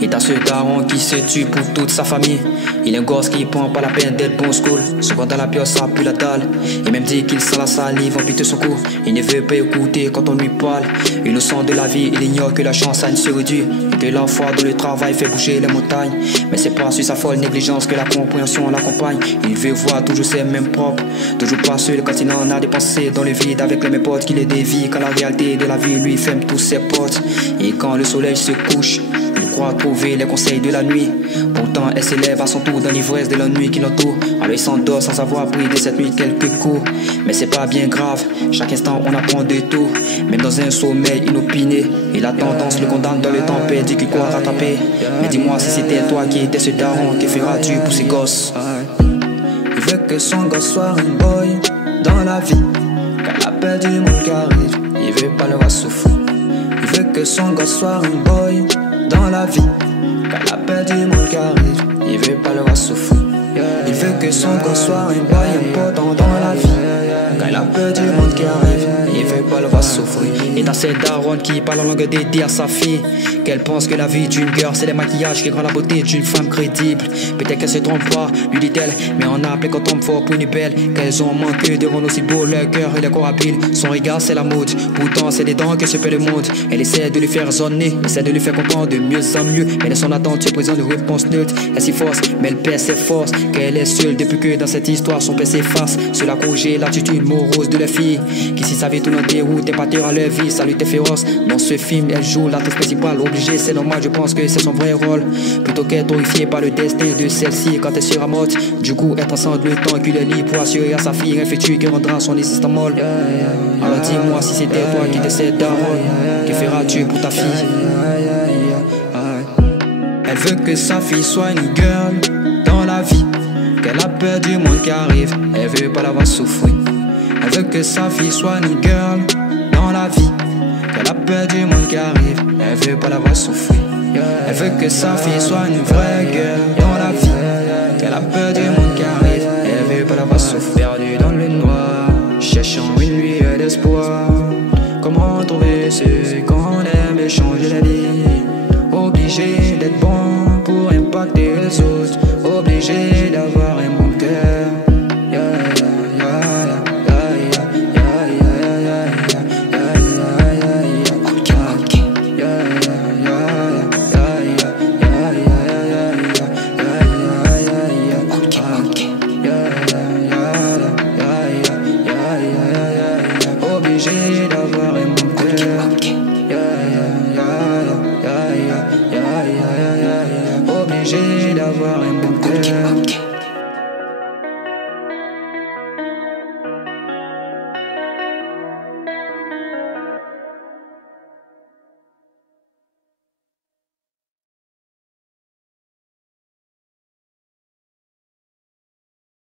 Et t'as ce daron qui se tue pour toute sa famille. Il est un gosse qui prend pas la peine d'être bon school. Souvent dans la pioche ça pue la dalle. Et même dit qu'il sent la salive en pite son cou. Il ne veut pas écouter quand on lui parle. Innocent de la vie, il ignore que la chance a une se réduit. Et que la foi dans le travail fait bouger les montagnes. Mais c'est pas sur sa folle négligence que la compréhension l'accompagne. Il veut voir toujours ses mêmes propres. Toujours pas seul quand il en a dépensé dans le vide. Avec les mêmes potes qui les dévient. Quand la réalité de la vie lui ferme tous ses potes. Et quand le soleil se couche, trouver les conseils de la nuit. Pourtant elle s'élève à son tour dans l'ivresse de la nuit qui l'entoure. Alors il s'endort sans avoir pris de cette nuit quelques coups. Mais c'est pas bien grave, chaque instant on apprend de tout. Même dans un sommeil inopiné, et la tendance le condamne dans le temps perdu qu'il croit rattraper. Mais dis-moi si c'était toi qui étais ce daron, que feras-tu pour ses gosses? Il veut que son gosse soit un boy dans la vie. Quand la paix du monde qui arrive, il veut pas le voir souffrir. Il veut que son gosse soit un boy dans la vie. Quand la paix du monde qui arrive, il veut pas le voir souffrir. Il veut que son gosse soit un boy important dans la vie. Quand la paix du monde qui arrive, il veut pas le voir souffrir. Et dans cette daronne qui parle en langue dédiée à sa fille, qu'elle pense que la vie d'une girl c'est les maquillages qui rendent la beauté d'une femme crédible. Peut-être qu'elle se trompe pas, lui dit-elle, mais on a appelé qu'on tombe fort pour une belle. Qu'elles ont manqué de rendre aussi beau leur cœur et leur corps habile. Son regard c'est la mode, pourtant c'est des dents que se fait le monde. Elle essaie de lui faire zoner, essaie de lui faire comprendre de mieux en mieux. Mais dans son attente se présente de réponse neutre. Elle s'y force, mais elle perd ses forces. Qu'elle est seule depuis que dans cette histoire son père s'efface. Cela corrige l'attitude morose de la fille qui si sa vie tourne en déroute et pâtir à leur vie, ça lui était féroce. Dans ce film elle joue l'actrice principale obligée, c'est normal, je pense que c'est son vrai rôle. Plutôt qu'être horrifiée par le destin de celle-ci quand elle sera morte. Du coup être ensemble le temps qu'il est libre pour assurer à sa fille un futur qui rendra son existence molle. Alors dis-moi si c'était toi qui décède daronne, que feras-tu pour ta fille? Elle veut que sa fille soit une girl dans la vie. Qu'elle a peur du monde qui arrive, elle veut pas la voir souffrir. Elle veut que sa fille soit une girl dans la vie. Qu'elle a peur du monde qui arrive, elle veut pas la voir souffrir. Elle veut que sa fille soit une vraie girl dans la vie. Qu'elle a peur du monde qui arrive, elle veut pas la voir souffrir. Perdue dans le noir, cherchant une lueur d'espoir. Comment trouver ceux qu'on aime et changer la vie? Obligé d'être bon pour impacter les autres. Obligé d'avoir un bon cœur. Obligé d'avoir un bon cœur. Obligé d'avoir un